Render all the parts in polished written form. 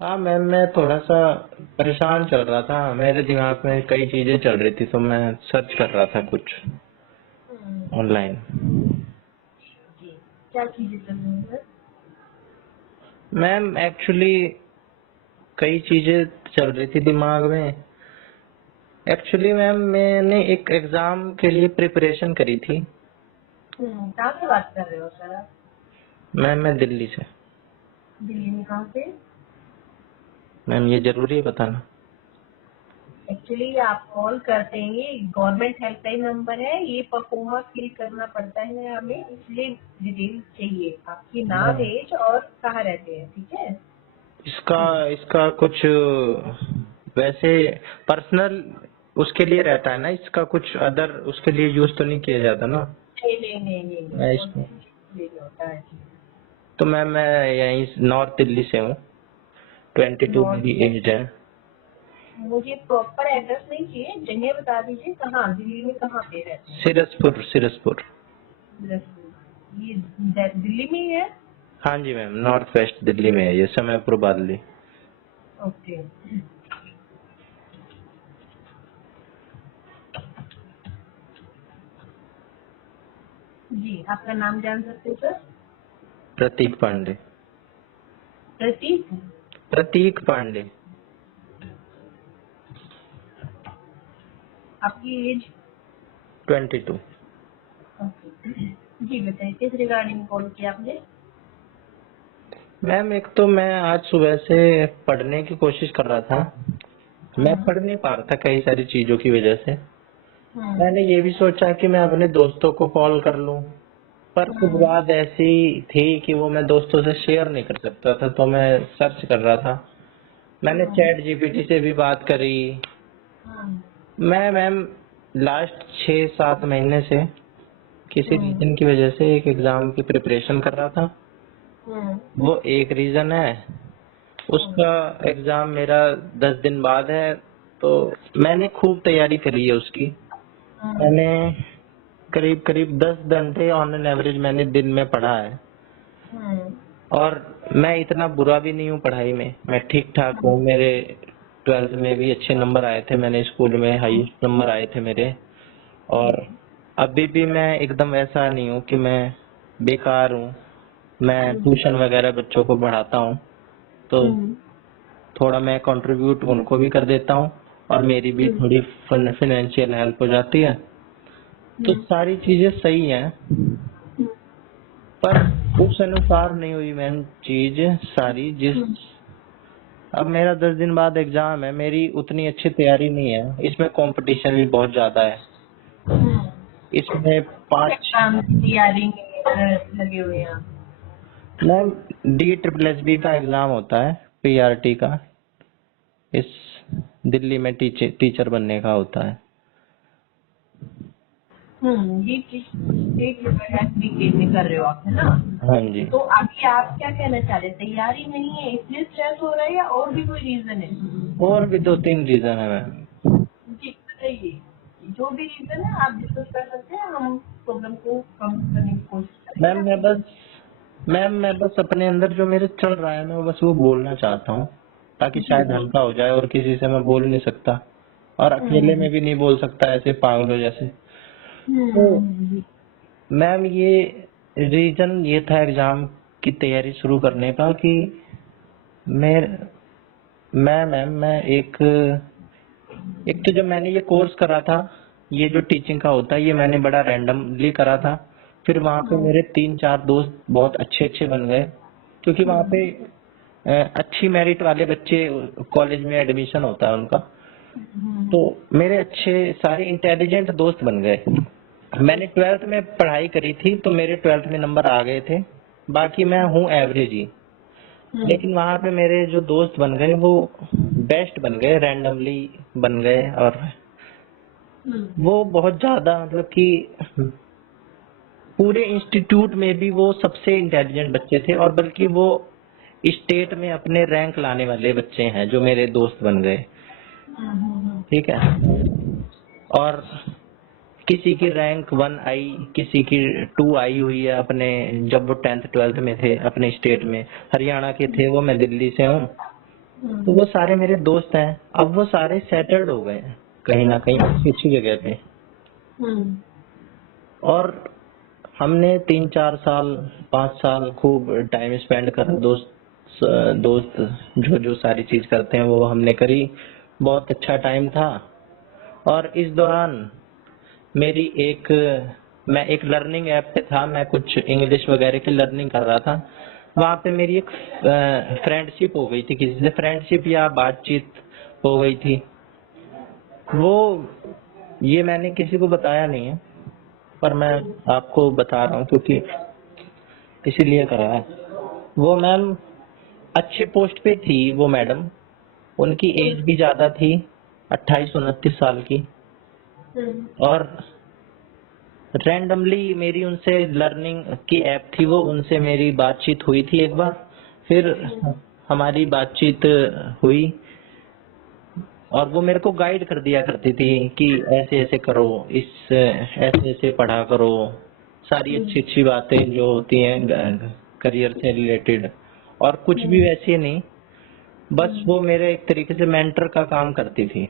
हाँ मैम, मैं थोड़ा सा परेशान चल रहा था। मेरे दिमाग में कई चीजें चल रही थी, तो मैं सर्च कर रहा था कुछ हम्म, ऑनलाइन। जी। क्या चीजें चल रही हैं सर? मैम एक्चुअली कई चीजें चल रही थी दिमाग में। एक्चुअली मैम मैंने एक एग्जाम के लिए प्रिपरेशन करी थी। कहाँ से बात कर रहे हो सर आप? मैम मैं दिल्ली से। दिल्ली में कहाँ से? मैम ये जरूरी है बताना? एक्चुअली आप कॉल करते हैं, ये गवर्नमेंट हेल्पलाइन नंबर है, ये परफॉर्मा फिल करना पड़ता है हमें, इसलिए डिटेल चाहिए आपकी, नाम, हाँ। एज और कहाँ रहते हैं, ठीक है? इसका जी। इसका कुछ वैसे पर्सनल उसके लिए रहता है ना, इसका कुछ अदर उसके लिए यूज तो नहीं किया जाता ना। नहीं नहीं नहीं नहीं नहीं, मैं और इसको किसी चीज के लिए नहीं होता है जी। तो मैम मैं यहीं नॉर्थ दिल्ली से हूँ। 22 नॉर्थ। मेरी एज है। मुझे प्रॉपर एड्रेस नहीं चाहिए, जगह बता दीजिए, कहाँ दिल्ली में कहाँ पे रहते हैं? सिरसपुर सिरसपुर। ये दिल्ली में ही है? हाँ जी मैम, नॉर्थ वेस्ट दिल्ली में है ये, समयपुर बादली। ओके। जी, आपका नाम जान सकते हैं सर? प्रतीक पांडे। प्रतीक। प्रतीक पांडे। आपकी एज? 22। ओके। जी बताइए, किस रिगार्डिंग कॉल किया आपने? मैम एक तो मैं आज सुबह से पढ़ने की कोशिश कर रहा था। मैं हम्म। पढ़ नहीं पा रहा था कई सारी चीजों की वजह से। हम्म। मैंने ये भी सोचा कि मैं अपने दोस्तों को कॉल कर लूं, पर कुछ हम्म। बात ऐसी थी कि वो मैं दोस्तों से शेयर नहीं कर सकता था, तो मैं सर्च कर रहा था। मैंने हम्म। चैट जीपीटी से भी बात करी। हम्म। मैं मैम लास्ट 6-7 महीने से किसी हम्म। रीजन की वजह से एक एग्जाम की प्रिपरेशन कर रहा था। हम्म। वो एक रीजन है। हम्म। उसका एग्जाम मेरा 10 दिन बाद है। तो मैंने खूब तैयारी करी है उसकी। हम्म। मैंने करीब करीब 10 घंटे ऑन एन एवरेज मैंने दिन में पढ़ा है। हम्म। और मैं इतना बुरा भी नहीं हूँ पढ़ाई में, मैं ठीक ठाक हूँ। मेरे 12th में भी अच्छे नंबर आए थे, मैंने स्कूल में हाईएस्ट नंबर आए थे मेरे। और अभी भी मैं एकदम ऐसा नहीं हूँ कि मैं बेकार हूँ। मैं ट्यूशन वगैरह बच्चों को पढ़ाता हूँ, तो हम्म। थोड़ा मैं कंट्रीब्यूट उनको भी कर देता हूँ, और मेरी भी हम्म। थोड़ी फाइनेंशियल हेल्प हो जाती है। तो हम्म। सारी चीजें सही हैं, पर उस अनुसार नहीं हुई मैम चीज सारी। जिस अब मेरा 10 दिन बाद एग्जाम है, मेरी उतनी अच्छी तैयारी नहीं है, इसमें कंपटीशन भी बहुत ज्यादा है। हम्म। इसमें किस पाँच एग्जाम की तैयारी में लगे हुए हैं आप? मैम DSSB का एग्जाम होता है, PRT का। इस दिल्ली में टीचर बनने का होता है। ये स्टेट लेवल एप्लीकेट में कर रहे हो आप, है ना? हाँ जी। तो अभी आप क्या कहना चाह रहे हैं, तैयारी नहीं है इसलिए स्ट्रेस हो रहा है, या और भी कोई रीजन है? और भी 2-3 रीजन है मैम। जी बताइए। जो भी रीजन है आप डिस्कस कर सकते हैं, हम प्रॉब्लम को कम करने की कोशिश करेंगे मैम मैं आपकी। बस मैम मैं बस अपने अंदर जो मेरे चल रहा है, मैं बस वो बोलना चाहता हूँ, ताकि जी शायद बोल। हल्का हो जाए। और किसी से मैं बोल नहीं सकता, और अकेले हम्म। में भी नहीं बोल सकता ऐसे पागलों जैसे। तो हम्म। मैम ये रीजन ये था एग्जाम की तैयारी शुरू करने का कि मैं मैम मैं एक तो जब मैंने ये कोर्स करा था, ये जो टीचिंग का होता है, ये मैंने बड़ा रैंडमली करा था। फिर वहाँ पे मेरे 3-4 दोस्त बहुत अच्छे अच्छे बन गए, क्योंकि वहाँ पे अच्छी मेरिट वाले बच्चे कॉलेज में एडमिशन होता है उनका। तो मेरे अच्छे सारे इंटेलिजेंट दोस्त बन गए। मैंने 12th में पढ़ाई करी थी, तो मेरे 12th में नंबर आ गए थे। बाकी मैं हूँ एवरेज ही। लेकिन वहाँ पे मेरे जो दोस्त बन गए वो बेस्ट बन गए, रैंडमली बन गए। और वो बहुत ज्यादा मतलब कि पूरे इंस्टीट्यूट में भी वो सबसे इंटेलिजेंट बच्चे थे, और बल्कि वो स्टेट में अपने रैंक लाने वाले बच्चे हैं जो मेरे दोस्त बन गए। ठीक है। और किसी की रैंक 1 आई, किसी की 2 आई हुई है अपने, जब वो 10th 12th में थे अपने स्टेट में। हरियाणा के थे वो, मैं दिल्ली से हूँ। तो वो सारे मेरे दोस्त हैं, अब वो सारे सेटल्ड हो गए हैं कहीं ना कहीं अच्छी जगह पे। और हमने 3-4 साल 5 साल खूब टाइम स्पेंड करा, दोस्त जो जो सारी चीज करते हैं वो हमने करी, बहुत अच्छा टाइम था। और इस दौरान मेरी मैं एक लर्निंग ऐप पे था, मैं कुछ इंग्लिश वगैरह की लर्निंग कर रहा था। वहाँ पे मेरी एक फ्रेंडशिप हो गई थी किसी से, फ्रेंडशिप या बातचीत हो गई थी। वो ये मैंने किसी को बताया नहीं है, पर मैं आपको बता रहा हूँ क्योंकि इसीलिए करा है। वो मैम अच्छी पोस्ट पे थी, वो मैडम, उनकी एज भी ज्यादा थी, 28-29 साल की। और रैंडमली मेरी उनसे लर्निंग की ऐप थी वो, उनसे मेरी बातचीत हुई थी एक बार। फिर हमारी बातचीत हुई और वो मेरे को गाइड कर दिया करती थी कि ऐसे ऐसे करो, ऐसे ऐसे पढ़ा करो, सारी अच्छी अच्छी बातें जो होती हैं करियर से रिलेटेड, और कुछ भी वैसे नहीं, बस वो मेरे एक तरीके से मेंटर का काम करती थी।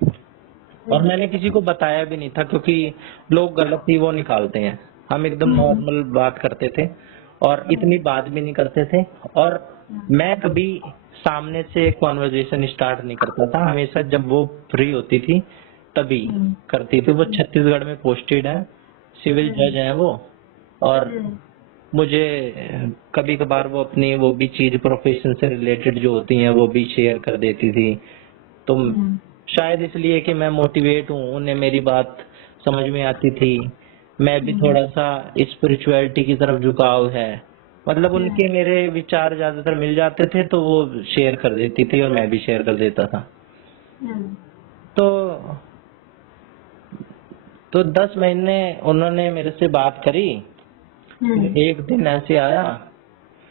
और मैंने किसी को बताया भी नहीं था क्योंकि लोग गलत ही वो निकालते हैं। हम एकदम नॉर्मल बात करते थे और इतनी बात भी नहीं करते थे। और मैं कभी सामने से कॉन्वर्जेशन स्टार्ट नहीं करता था, हमेशा जब वो फ्री होती थी तभी करती थी। वो छत्तीसगढ़ में पोस्टेड है, सिविल जज है वो। और मुझे कभी कभार वो अपनी वो भी चीज प्रोफेशन से रिलेटेड जो होती हैं वो भी शेयर कर देती थी। तो शायद इसलिए कि मैं मोटिवेट हूँ, उन्हें मेरी बात समझ में आती थी। मैं भी थोड़ा सा स्पिरिचुअलिटी की तरफ झुकाव है, मतलब उनके मेरे विचार ज्यादातर मिल जाते थे तो वो शेयर कर देती थी और मैं भी शेयर कर देता था। तो 10 महीने उन्होंने मेरे से बात करी। एक दिन ऐसे आया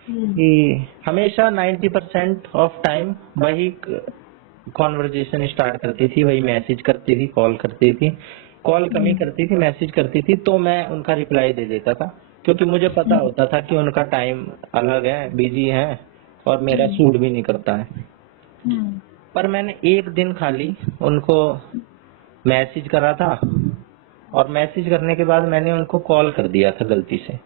कि हमेशा 90% ऑफ टाइम वही कॉन्वर्जेशन स्टार्ट करती थी, वही मैसेज करती थी, कॉल करती थी। कॉल कम ही करती थी, मैसेज करती थी, तो मैं उनका रिप्लाई दे देता था क्योंकि मुझे पता होता था कि उनका टाइम अलग है, बिजी है और मेरा सूट भी नहीं करता है। पर मैंने एक दिन खाली उनको मैसेज करा था और मैसेज करने के बाद मैंने उनको कॉल कर दिया था गलती से।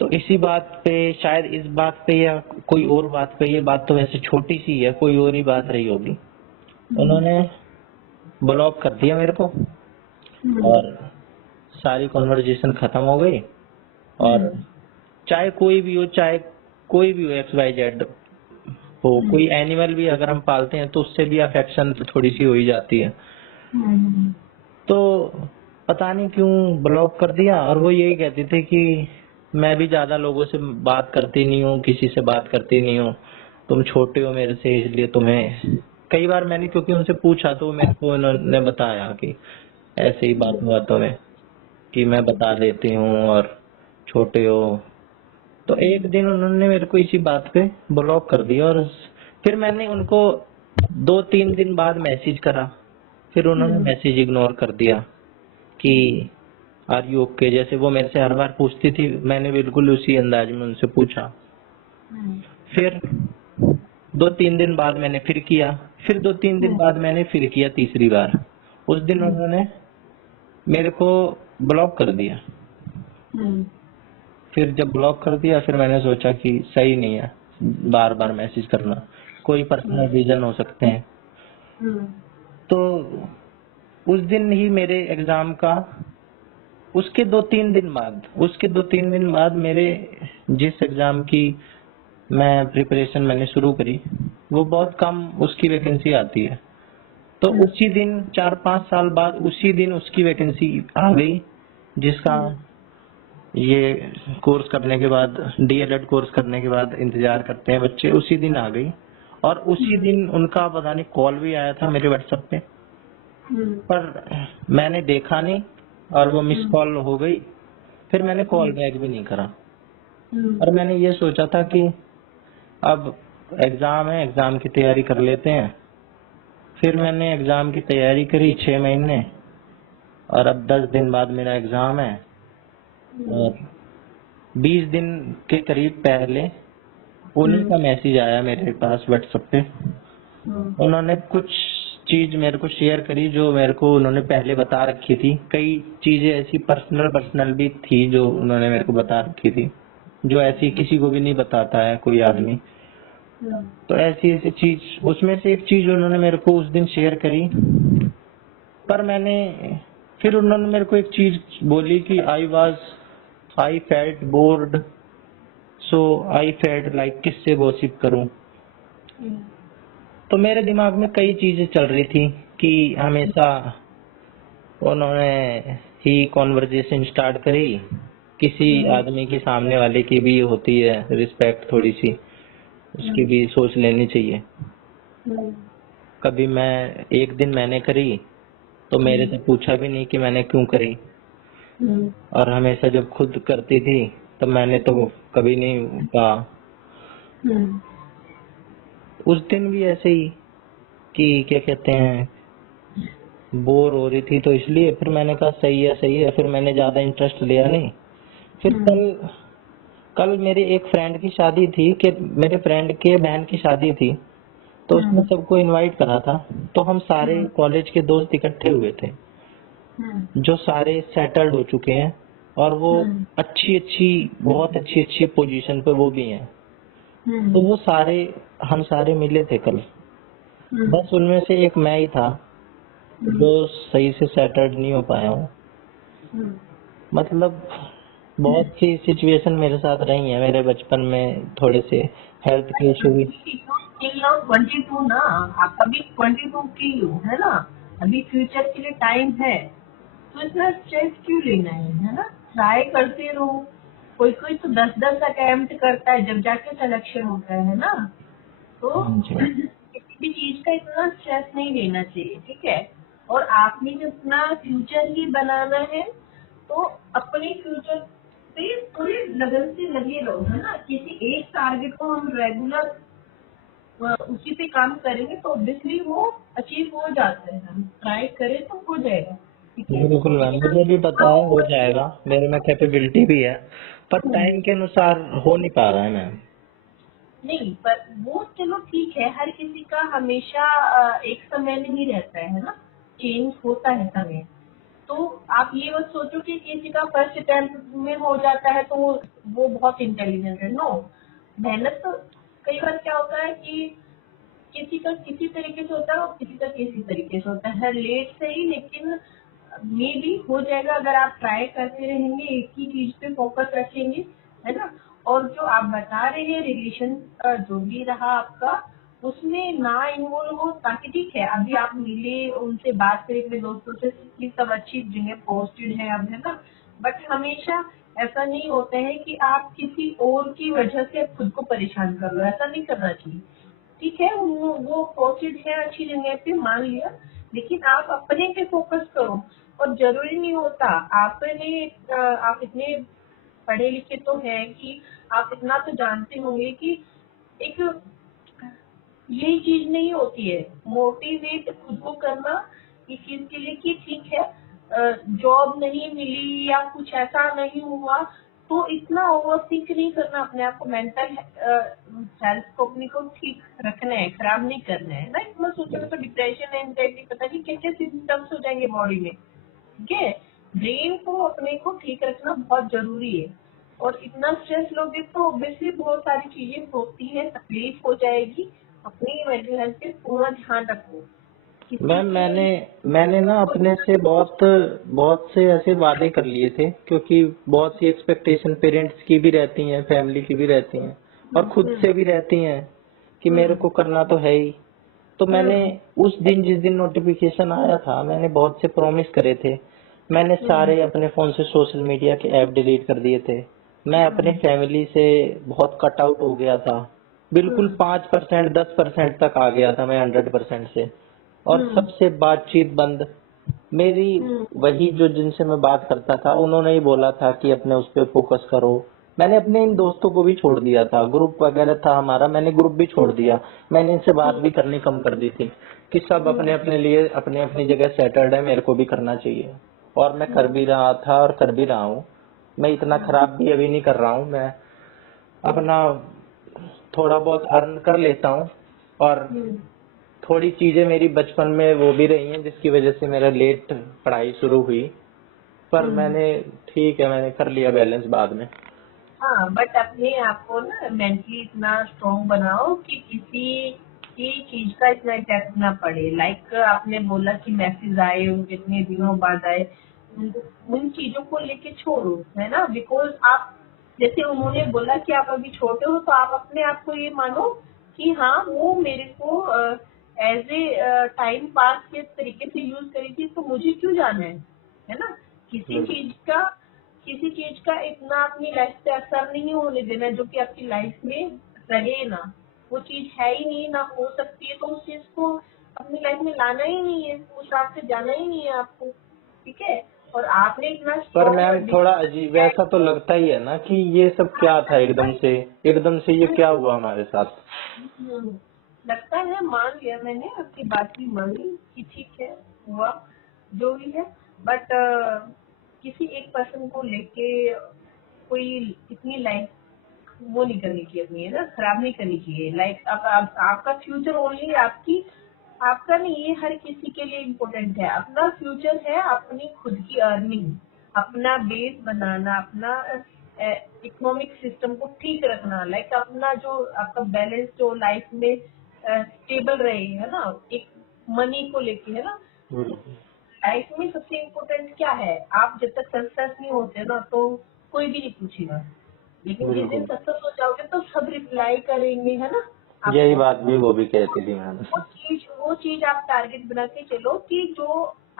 तो इसी बात पे, शायद इस बात पे या कोई और बात पे, ये बात तो वैसे छोटी सी है, कोई और ही बात रही होगी, उन्होंने ब्लॉक कर दिया मेरे को और सारी कॉन्वर्जेशन खत्म हो गई। और चाहे कोई भी हो, XYZ हो, कोई एनिमल भी अगर हम पालते हैं तो उससे भी अफेक्शन तो थोड़ी सी हो ही जाती है। तो पता नहीं क्यों ब्लॉक कर दिया। और वो यही कहती थी कि मैं भी ज्यादा लोगों से बात करती नहीं हूँ, किसी से बात करती नहीं हूँ, तुम छोटे हो मेरे से इसलिए तुम्हें। कई बार मैंने क्योंकि उनसे पूछा तो मेरे को उन्होंने बताया कि ऐसे ही बातों में कि मैं बता देती हूँ और छोटे हो। तो एक दिन उन्होंने मेरे को इसी बात पे ब्लॉक कर दिया। और फिर मैंने उनको 2-3 दिन बाद मैसेज करा, फिर उन्होंने मैसेज इग्नोर कर दिया कि आर यू ओके, जैसे वो मेरे से हर बार पूछती थी, मैंने बिल्कुल उसी अंदाज में उनसे पूछा। फिर 2-3 दिन बाद मैंने फिर किया, फिर 2-3 दिन बाद मैंने फिर किया, तीसरी बार। उस दिन उन्होंने मेरे को ब्लॉक कर दिया। फिर जब ब्लॉक कर दिया फिर मैंने सोचा कि सही नहीं है बार बार मैसेज करना, कोई पर्सनल रीजन हो सकते हैं। तो उस दिन ही मेरे एग्जाम का, उसके 2-3 दिन बाद मेरे जिस एग्जाम की मैं प्रिपरेशन मैंने शुरू करी, वो बहुत कम उसकी वैकेंसी आती है। तो उसी दिन 4-5 साल बाद उसी दिन उसकी वैकेंसी आ गई, जिसका ये कोर्स करने के बाद, DLED कोर्स करने के बाद इंतजार करते हैं बच्चे, उसी दिन आ गई। और उसी दिन उनका पता नहीं कॉल भी आया था मेरे व्हाट्सएप पे, पर मैंने देखा नहीं और वो मिस कॉल हो गई। फिर मैंने कॉल बैक भी नहीं करा। और मैंने ये सोचा था कि अब एग्जाम है, एग्जाम की तैयारी कर लेते हैं। फिर मैंने एग्जाम की तैयारी करी 6 महीने और अब 10 दिन बाद मेरा एग्जाम है। और 20 दिन के करीब पहले उन्हीं का मैसेज आया मेरे पास व्हाट्सएप पे। उन्होंने कुछ चीज मेरे को शेयर करी जो मेरे को उन्होंने पहले बता रखी थी। कई चीजें ऐसी पर्सनल भी थी जो उन्होंने मेरे को बता रखी थी, जो ऐसी किसी को भी नहीं बताता है कोई आदमी। तो ऐसी ऐसी चीज, उसमें से एक चीज उन्होंने मेरे को उस दिन शेयर करी। पर फिर उन्होंने मेरे को एक चीज बोली कि I felt board, so I felt like किससे गॉसिप करूं। तो मेरे दिमाग में कई चीजें चल रही थी कि हमेशा उन्होंने ही कॉन्वर्जेशन स्टार्ट करी। किसी आदमी के सामने वाले की भी होती है रिस्पेक्ट, थोड़ी सी उसकी भी सोच लेनी चाहिए। कभी एक दिन मैंने करी तो मेरे से पूछा भी नहीं कि मैंने क्यों करी, और हमेशा जब खुद करती थी तब मैंने तो कभी नहीं कहा। उस दिन भी ऐसे ही कि क्या कहते हैं, बोर हो रही थी तो इसलिए फिर मैंने कहा सही है, फिर मैंने ज्यादा इंटरेस्ट लिया नहीं। फिर कल मेरे एक फ्रेंड की शादी थी, कि मेरे फ्रेंड के बहन की शादी थी, तो उसने सबको इनवाइट करा था। तो हम सारे कॉलेज के दोस्त इकट्ठे हुए थे, जो सारे सेटल्ड हो चुके हैं और वो बहुत अच्छी अच्छी पोजीशन पे वो भी हैं। तो वो हम सारे मिले थे कल। बस उनमें से एक मैं ही था जो सही से सेटल्ड नहीं हो पाया हूँ। मतलब बहुत सी सिचुएशन मेरे साथ रही है मेरे बचपन में, थोड़े से हेल्थ के इशू भी। 22 ना, आप अभी 22 की हो, है ना? अभी फ्यूचर के लिए टाइम है, तो इतना स्ट्रेस क्यों लेना है ना? ट्राई करते रहो। कोई कोई तो 10 अटेम्प्ट करता है जब जाके सिलेक्शन होता है ना? तो किसी भी चीज का इतना स्ट्रेस नहीं लेना चाहिए, ठीक है? और आपने जब अपना फ्यूचर ही बनाना है तो अपने फ्यूचर पे थोड़ी लगन से लगे रहो, है ना? किसी एक टारगेट को हम रेगुलर उसी पे काम करेंगे तो ऑब्वियसली वो अचीव हो जाता है। हम ट्राई करें तो हो जाएगा, ठीक है? बिल्कुल मैम, मुझे भी पता है हो जाएगा, मेरे में कैपेबिलिटी भी है, पर टाइम के अनुसार हो नहीं पा रहा है मैम। नहीं, पर वो चलो ठीक है, हर किसी का हमेशा एक समय नहीं रहता है ना? चेंज होता है समय। तो आप ये मत सोचो कि किसी का फर्स्ट अटेम्प्ट में हो जाता है तो वो बहुत इंटेलिजेंट है। नो, मेहनत तो कई बार क्या होता है कि किसी का किसी तरीके से होता है और किसी का किसी तरीके से होता है, लेट से ही, लेकिन मे भी हो जाएगा अगर आप ट्राई करते रहेंगे, एक ही चीज पे फोकस रखेंगे, है ना? और जो आप बता रहे हैं रिलेशन जो भी रहा आपका, उसमें ना इन्वॉल्व हो, ताकि ठीक है अभी आप मिले, उनसे बात करें अपने दोस्तों से, ये सब अच्छी जगह पोस्टेड है अब, है ना? बट हमेशा ऐसा नहीं होता है कि आप किसी और की वजह से खुद को परेशान कर लो, ऐसा नहीं करना चाहिए। ठीक है, वो पोस्टेड है अच्छी जगह पे, मान लिया, लेकिन आप अपने पे फोकस करो। और जरूरी नहीं होता आप इतने पढ़े लिखे तो हैं कि आप इतना तो जानते होंगे कि एक यही चीज नहीं होती है मोटिवेट खुद को करना इस चीज के लिए कि ठीक है जॉब नहीं मिली या कुछ ऐसा नहीं हुआ तो इतना ओवर थिंक नहीं करना, अपने आप को मेंटल हेल्थ को अपनी को ठीक रखना है, खराब नहीं करना है ना। इतना सोचोगे तो डिप्रेशन एंजाइटी पता नहीं क्या क्या सिम्टम्स हो जाएंगे बॉडी में, ठीक है? ब्रेन को अपने को ठीक रखना बहुत जरूरी है। और इतना स्ट्रेस लोगे तो ऑब्वियसली बहुत सारी चीजें होती है, तकलीफ हो जाएगी। अपनी मेंटल हेल्थ पे पूरा ध्यान रखो। किसी मैम की मैंने ना अपने से बहुत से ऐसे वादे कर लिए थे, क्योंकि बहुत सी एक्सपेक्टेशन पेरेंट्स की भी रहती हैं, फैमिली की भी रहती हैं, और खुद से भी रहती हैं कि मेरे को करना तो है ही। तो मैंने उस दिन जिस दिन नोटिफिकेशन आया था, मैंने बहुत से प्रॉमिस करे थे। मैंने सारे अपने फोन से सोशल मीडिया के ऐप डिलीट कर दिए थे। मैं अपने फैमिली से बहुत कट आउट हो गया था, बिल्कुल 5% 10% तक आ गया था मैं 100% से। और सबसे बातचीत बंद। मेरी वही जो जिनसे मैं बात करता था उन्होंने ही बोला था कि अपने उस पर फोकस करो। मैंने अपने इन दोस्तों को भी छोड़ दिया था, ग्रुप वगैरह था हमारा, मैंने ग्रुप भी छोड़ दिया। मैंने इनसे बात भी करनी कम कर दी थी कि सब अपने अपने लिए अपने अपनी जगह सेटल्ड है, मेरे को भी करना चाहिए। और मैं कर भी रहा था और कर भी रहा हूँ। मैं इतना खराब भी अभी नहीं कर रहा हूँ। मैं अपना थोड़ा बहुत अर्न कर लेता हूँ, और हम्म, थोड़ी चीजें मेरी बचपन में वो भी रही हैं जिसकी वजह से मेरा लेट पढ़ाई शुरू हुई, पर हम्म। मैंने ठीक है, मैंने कर लिया बैलेंस बाद में। हाँ, बट अपने आप को ना मेंटली इतना स्ट्रांग बनाओ कि किसी की चीज का इतना इफेक्ट ना पड़े। लाइक आपने बोला कि मैसेज आए, उनके इतने दिनों बाद आए, उन चीजों को लेके छोड़ो, है ना। बिकॉज आप, जैसे उन्होंने बोला कि आप अभी छोटे हो, तो आप अपने आप को ये मानो कि हाँ, वो मेरे को एज ए टाइम पास के तरीके से यूज करी थी, तो मुझे क्यों जाना है ना। किसी बिल्कुल। चीज का किसी चीज का इतना अपनी लाइफ पे असर नहीं होने देना जो कि आपकी लाइफ में रहे ना। वो चीज है ही नहीं, ना हो सकती है, तो उस चीज को अपनी लाइफ में लाना ही नहीं है, उस राह से जाना ही नहीं है आपको। ठीक है। और आपने इतना पर स्ट्रॉन्ग मैम थोड़ा अजीब ऐसा तो लगता ही है ना कि ये सब क्या था, एकदम से ये क्या हुआ हमारे साथ। लगता है, मान लिया मैंने, आपकी बात भी मानी कि ठीक है, हुआ जो भी है। बट किसी एक पर्सन को लेके कोई इतनी लाइफ वो नहीं करनी चाहिए अपनी, है ना, खराब नहीं करनी चाहिए। लाइक अब आपका फ्यूचर ओनली आपका नहीं, ये हर किसी के लिए इम्पोर्टेंट है। अपना फ्यूचर है अपनी खुद की अर्निंग, अपना बेस बनाना, अपना इकोनॉमिक सिस्टम को ठीक रखना। लाइक अपना जो आपका बैलेंस जो लाइफ में स्टेबल रहे, है ना, एक मनी को लेके, है ना। बिल्कुल। लाइफ में सबसे इम्पोर्टेंट क्या है, आप जब तक सक्सेस नहीं होते ना, तो कोई भी नहीं पूछेगा। लेकिन जिस दिन बिल्कुल, सक्सेस हो जाओगे तो सब रिप्लाई करेंगे, है ना, यही आपको। बात भी वो भी कहती थी मैम। वो चीज आप टारगेट बना के चलो कि जो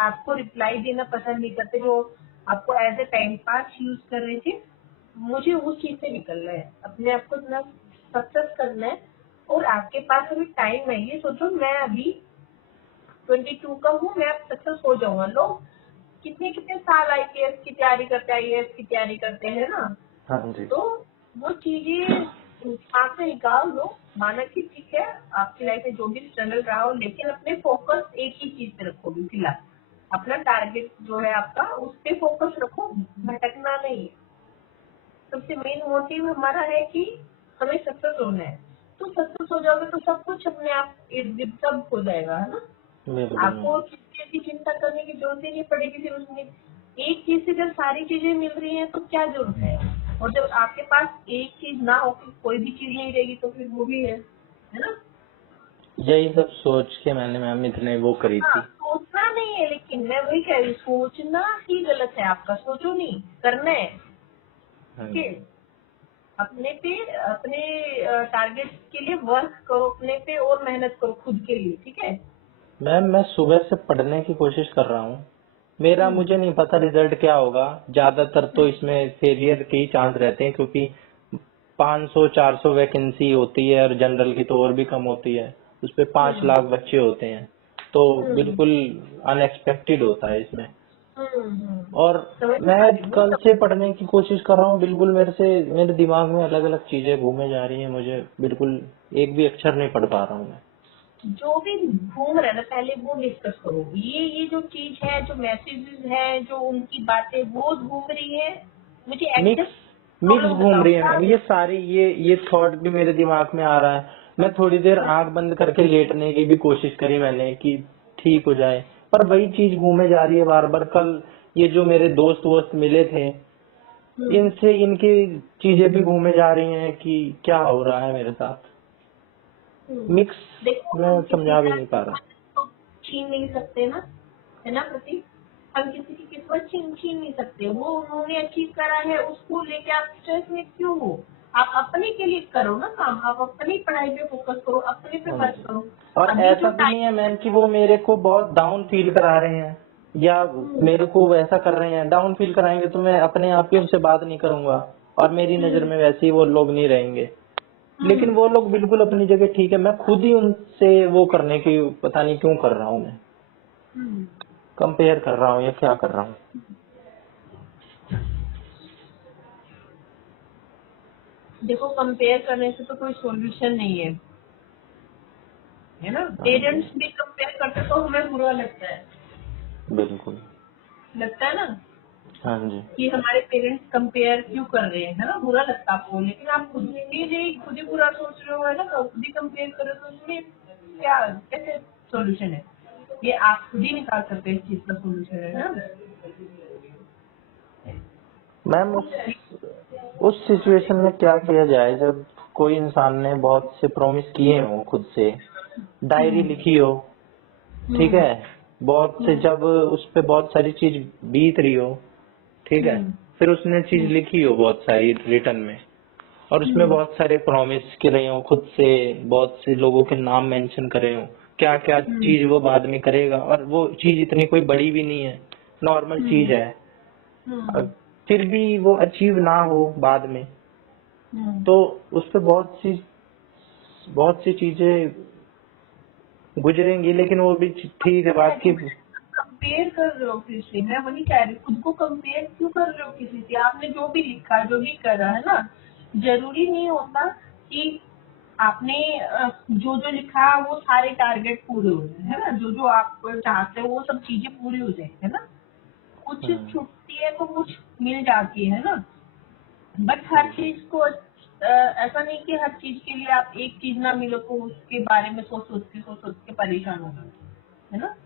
आपको रिप्लाई देना पसंद नहीं करते, जो आपको as a time pass use कर रहे थे, मुझे उस चीज से निकलना है, अपने आप को इतना सक्सेस करना है। और आपके पास अभी टाइम है, ये सोचो मैं अभी 22 का हूँ, मैं अब सक्सेस हो जाऊंगा। लोग कितने कितने साल आईपीएस की तैयारी करते हैं, आईएएस की तैयारी करते हैं ना। हाँ जी। तो वो चीजें हाथ से निकाल दो, माना कि ठीक है, आपकी लाइफ में जो भी स्ट्रगल रहा हो, लेकिन अपने फोकस एक ही चीज पे रखो भी फिलहाल। अपना टारगेट जो है आपका, उस पे फोकस रखो, भटकना नहीं है। सबसे मेन मोटिव हमारा है कि हमें सक्सेस होना है। तो सक्सेस हो जाओगे तो सब कुछ अपने आप इर्द गिर्द सब हो जाएगा, है ना। बिल्कुल आपको मैम। किसी चीज की चिंता करने की जरूरत ही नहीं पड़ेगी। फिर उसमें एक चीज से जब सारी चीजें मिल रही हैं तो क्या जरूरत है। और जब आपके पास एक चीज ना हो, कोई भी चीज नहीं रहेगी, तो फिर वो भी है ना। यही सब सोच के मैंने मैम इतने वो करी हाँ, थी। सोचना नहीं है, लेकिन मैं वही कह रही हूँ, सोचना ही गलत है आपका, सोचो नहीं, करना है। हाँ ठीक है। जी। अपने पे, अपने टारगेट के लिए वर्क करो, अपने पे और मेहनत करो खुद के लिए। ठीक है। मैम मैं सुबह से पढ़ने की कोशिश कर रहा हूँ, मेरा हम्म, मुझे नहीं पता रिजल्ट क्या होगा। ज्यादातर तो इसमें फेलियर के ही चांस रहते हैं, क्योंकि 500-400 वैकेंसी होती है और जनरल की तो और भी कम होती है। उस पे 5 लाख बच्चे होते हैं, तो हम्म, बिल्कुल अनएक्सपेक्टेड होता है इसमें। और समझ में आ मैं रही कल हूँ। से पढ़ने की कोशिश कर रहा हूँ, बिल्कुल मेरे दिमाग में अलग अलग चीजें घूमे जा रही हैं, मुझे बिल्कुल एक भी अक्षर नहीं पढ़ पा रहा हूँ मैं। जो भी घूम रहा है ना, पहले वो डिस्कस करो। ये जो चीज है, जो मैसेजेस है, जो उनकी बातें वो घूम रही है, मुझे मिक्स एग्जैक्ट मिक्स प्रॉब्लम घूम बताओ रही है क्या मैम, है। ये सारी ये थॉट भी मेरे दिमाग में आ रहा है। मैं थोड़ी देर आंख बंद करके लेटने की भी कोशिश करी मैंने कि ठीक हो जाए, पर वही चीज घूमे जा रही है बार बार। कल ये जो मेरे दोस्त वोस्त मिले थे, हम्म, इनसे इनकी चीजें भी घूमे जा रही हैं कि क्या हो रहा है मेरे साथ। मिक्स, देखो, मैं हम किसी समझा भी का नहीं पा रहा। किस्मत तो छीन नहीं सकते ना, है ना प्रतीक। हम किसी की किस्मत छीन छीन नहीं सकते। वो उन्होंने अचीव करा है, उसको लेके आप स्ट्रेस में क्यों हो। आप अपने के लिए करो ना काम, आप अपनी पढ़ाई पे फोकस करो, अपने पे हाँ वर्क जी। करो। और अभी ऐसा जो भी नहीं है मैम कि वो मेरे को बहुत डाउन फील करा रहे हैं, या टाइम। मेरे को वैसा कर रहे हैं। डाउन फील कराएंगे तो मैं अपने आप ही उनसे बात नहीं करूंगा, और मेरी नजर हम्म, में वैसे ही वो लोग नहीं रहेंगे। लेकिन हम्म, वो लोग बिल्कुल अपनी जगह ठीक है, मैं खुद ही उनसे वो करने की पता नहीं क्यों कर रहा हूँ, मैं हम्म। कंपेयर कर रहा हूँ या क्या कर रहा हूँ। देखो, कंपेयर करने से तो कोई सॉल्यूशन नहीं है ना। हाँ जी। पेरेंट्स भी कंपेयर करते तो हमें बुरा लगता है बिल्कुल। लगता है ना। हाँ जी। कि हमारे पेरेंट्स कंपेयर क्यों कर रहे हैं, है ना, बुरा लगता है आपको, लेकिन आप खुद ही बुरा सोच रहे हो, है ना, तो खुद ही कंपेयर कर रहे हो, तो इसमें क्या कैसे सॉल्यूशन है? ये आप खुद ही निकाल सकते हैं इस चीज का सॉल्यूशन, है ना। मैम उस सिचुएशन में क्या किया जाए जब कोई इंसान ने बहुत से प्रॉमिस किए हो, खुद से डायरी हम्म लिखी हो, ठीक हम्म है, बहुत से, हम्म जब उस पे बहुत सारी चीज बीत रही हो, ठीक है, हम्म फिर उसने चीज हम्म लिखी हो बहुत सारी रिटर्न में, और उसमें हम्म बहुत सारे प्रॉमिस करे हो खुद से, बहुत से लोगों के नाम मेंशन करे हो, क्या क्या हम्म चीज वो बाद में करेगा, और वो चीज इतनी कोई बड़ी भी नहीं है, नॉर्मल चीज हम्म है, हम्म और फिर भी वो अचीव ना हो बाद में, हम्म तो उस पे बहुत सी चीजें गुजरेंगी, लेकिन वो भी ठीक है बात की। कंपेयर कर रहे हो किसी से, मैं वही कह रही हूँ, खुद को कंपेयर क्यों कर रहे हो किसी से? आपने जो भी लिखा, जो भी करा, है ना, जरूरी नहीं होता कि आपने जो जो लिखा वो सारे टारगेट पूरे हो जाए, है ना, जो जो आप चाहते हो वो सब चीजें पूरी हो जाए, है ना। कुछ हम्म, छुट्टी है तो कुछ मिल जाती है ना, बट हाँ हर जी। चीज को ऐसा नहीं कि हर चीज के लिए आप एक चीज ना मिलो तो उसके बारे में सोच सोच के परेशान हो जाओ, है ना।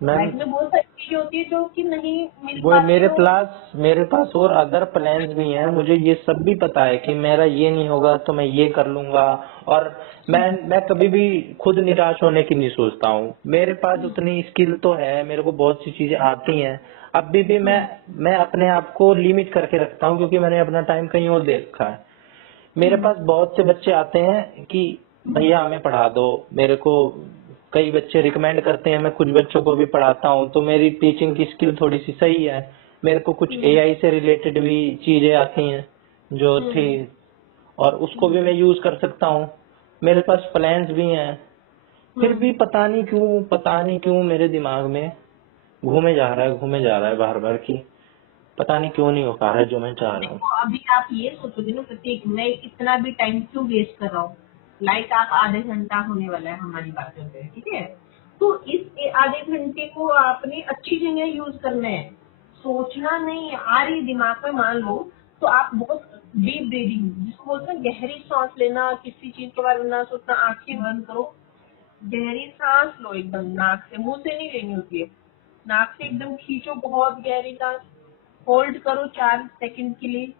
मैम लाइफ में बहुत सारी चीजें होती है जो कि नहीं मिल वो पाती मेरे हो। पास मेरे पास और अदर प्लान्स भी हैं, मुझे ये सब भी पता है कि मेरा ये नहीं होगा तो मैं ये कर लूंगा, और मैं कभी भी खुद निराश होने की नहीं सोचता हूँ, मेरे पास उतनी स्किल तो है, मेरे को बहुत सी चीजें आती हैं, अभी भी मैं अपने आप को लिमिट करके रखता हूँ, क्योंकि मैंने अपना टाइम कहीं और दे रखा है। मेरे हम्म पास बहुत से बच्चे आते हैं कि भैया हमें पढ़ा दो, मेरे को कई बच्चे रिकमेंड करते हैं, मैं कुछ बच्चों को भी पढ़ाता हूँ, तो मेरी टीचिंग की स्किल थोड़ी सी सही है, मेरे को कुछ हम्म एआई से रिलेटेड भी चीजें आती हैं जो थी, हम्म और उसको भी मैं यूज कर सकता हूँ, मेरे पास प्लान्स भी हैं, फिर हम्म भी पता नहीं क्यों मेरे दिमाग में घूमे जा रहा है बार बार की, पता नहीं क्यों नहीं हो पा रहा है जो मैं चाह रहा हूँ। देखो, अभी आप ये सोचोगे ना प्रत्येक, मैं इतना भी टाइम क्यों वेस्ट कर रहा हूँ, लाइक आप आधे घंटा होने वाला है हमारी बातों पे, ठीक है, तो इस आधे घंटे को आपने अच्छी जगह यूज करना है, सोचना नहीं आ रही दिमाग में, मान लो, तो आप बहुत डीप ब्रीदिंग, जिसको बोलते हैं गहरी सांस लेना, किसी चीज के बारे में ना सोचना, आंखें बंद करो, गहरी सांस लो, एकदम नाक से, मुंह से नहीं लेनी होती है, नाक से एकदम खींचो बहुत गहरी सांस, होल्ड करो 4 सेकंड के लिए,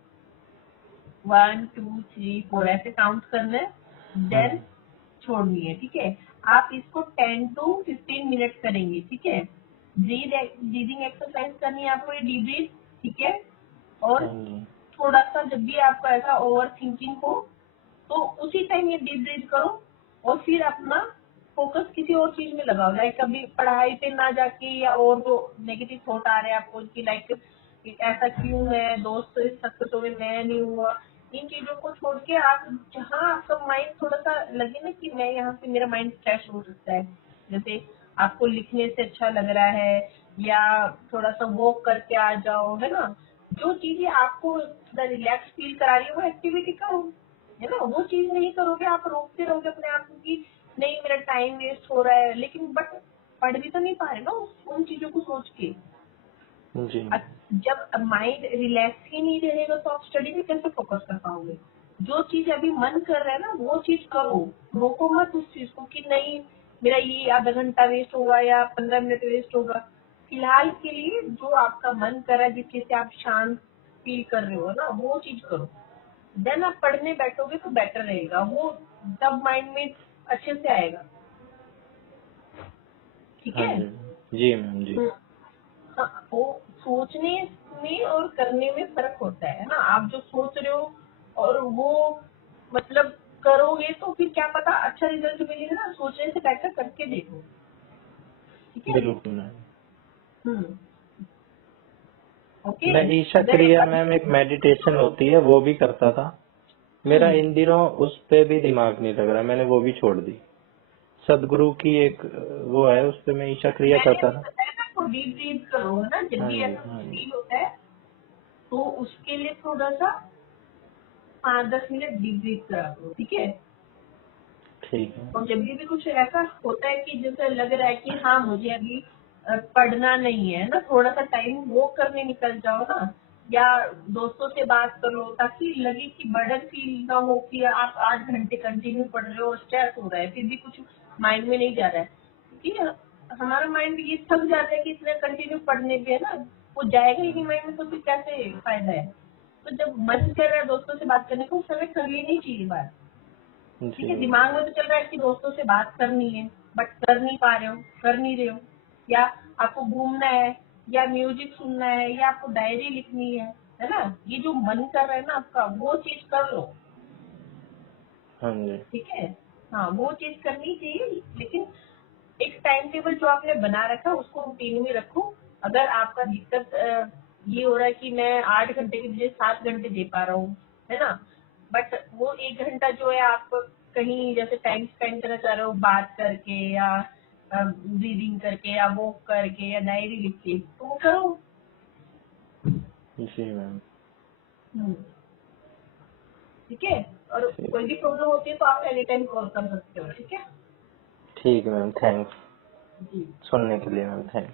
1 2 3 4 ऐसे काउंट करना है, देन हम्म, छोड़नी है, ठीक है। आप इसको 10 to 15 मिनट करेंगे, ठीक है। ब्रीदिंग एक्सरसाइज करनी है आपको, ये डीप ब्रीथ, ठीक है। और हाँ जी। थोड़ा सा जब भी आपको ऐसा ओवर थिंकिंग हो, तो उसी टाइम ये डीप ब्रीथ करो, और फिर अपना फोकस किसी और चीज में लगाओ, लाइक कभी पढ़ाई पे ना जाके, या और जो नेगेटिव थॉट आ रहे हैं आपको कि लाइक ऐसा क्यों है, दोस्त सक्सेस हो गए मैं नहीं हुआ, इन चीजों को छोड़ के आप जहाँ आपका माइंड थोड़ा सा लगे ना कि मैं यहाँ से, मेरा माइंड फ्रेश हो सकता है, जैसे आपको लिखने से अच्छा लग रहा है, या थोड़ा सा वॉक करके आ जाओ, है ना, जो चीजें आपको थोड़ा रिलैक्स फील करा रही है वो एक्टिविटी करो, है ना। वो चीज नहीं करोगे, आप रोकते रहोगे अपने आप को कि नहीं मेरा टाइम वेस्ट हो रहा है, लेकिन बट पढ़ भी तो नहीं पा रहे ना उन चीजों को सोच के। जी। जब माइंड रिलैक्स ही नहीं रहेगा तो आप स्टडी में कैसे फोकस कर पाओगे? जो चीज अभी मन कर रहा है ना वो चीज करो, रोको मत उस चीज को कि नहीं मेरा ये आधा घंटा वेस्ट होगा या 15 मिनट वेस्ट होगा। फिलहाल के लिए जो आपका मन कर रहा है, जिस चीज से आप शांत फील कर रहे हो ना, वो चीज करो, देन आप पढ़ने बैठोगे तो बेटर रहेगा वो, तब माइंड में अच्छे से आएगा, ठीक हाँ है। जी। जी मैम जी। हाँ, वो सोचने में और करने में फर्क होता है ना, आप जो सोच रहे हो और वो मतलब करोगे तो फिर क्या पता अच्छा रिजल्ट मिलेगा ना, सोचने से बेटर करके देखो, ठीक है। बिल्कुल मैम। हम्म ओके। मैं ईशा अगर क्रिया मैम, एक मेडिटेशन होती है वो भी करता था, मेरा हम्म इन दिनों उस पे भी दिमाग नहीं लग रहा, मैंने वो भी छोड़ दी, सदगुरु की एक वो है, उस पे मैं ईशा क्रिया मैंने करता अभी था। बताया ना, तो डीप ब्रीथ करो, है ना, जब हाँ भी जी, ऐसा हाँ कुछ जी। फील होता है तो उसके लिए थोड़ा सा 5 10 मिनट डीप ब्रीथ करा करो, ठीक है। ठीक है। और जब भी कुछ ऐसा होता है कि जैसे लग रहा है कि हाँ मुझे अभी पढ़ना नहीं है ना, थोड़ा सा टाइम वॉक करने निकल जाओ ना, या दोस्तों से बात करो, ताकि लगे कि बर्डन फील ना हो कि आप 8 घंटे कंटिन्यू पढ़ रहे हो, स्ट्रेस हो रहा है, फिर भी कुछ माइंड में नहीं जा रहा है, क्योंकि हमारा माइंड ये थक जाता है कि इतना कंटिन्यू पढ़ने पे, है ना, वो जाएगा ही नहीं माइंड में, तो फिर कैसे फायदा है। तो जब मन कर रहा है दोस्तों से बात करने को, उस समय कर लेनी चाहिए बात। ठीक जी है, मैम। दिमाग में तो चल रहा है कि दोस्तों से बात करनी है, बट कर नहीं पा रहे हो, कर नहीं रहे हो, या आपको घूमना है, या म्यूजिक सुनना है, या आपको डायरी लिखनी है ना, ये जो मन कर रहा है ना आपका, वो चीज कर लो। हाँ जी। ठीक है, हाँ वो चीज करनी चाहिए, लेकिन एक टाइम टेबल जो आपने बना रखा है उसको रूटीन में रखो। अगर आपका दिक्कत ये हो रहा है कि मैं 8 घंटे की बजाय 7 घंटे दे पा रहा हूँ, है ना, बट वो 1 घंटा जो है आप कहीं जैसे टाइम स्पेंड करना चाह रहे हो बात करके, या रीडिंग करके, या वॉक करके, या डायरी लिख के, तो वो करो। जी मैम। हम्म, ठीक है। और ठीक। कोई भी प्रॉब्लम होती है तो आप एनी टाइम कॉल कर सकते हो। ठीक है ठीक है मैम, थैंक्स जी। सुनने के लिए मैम, थैंक्स।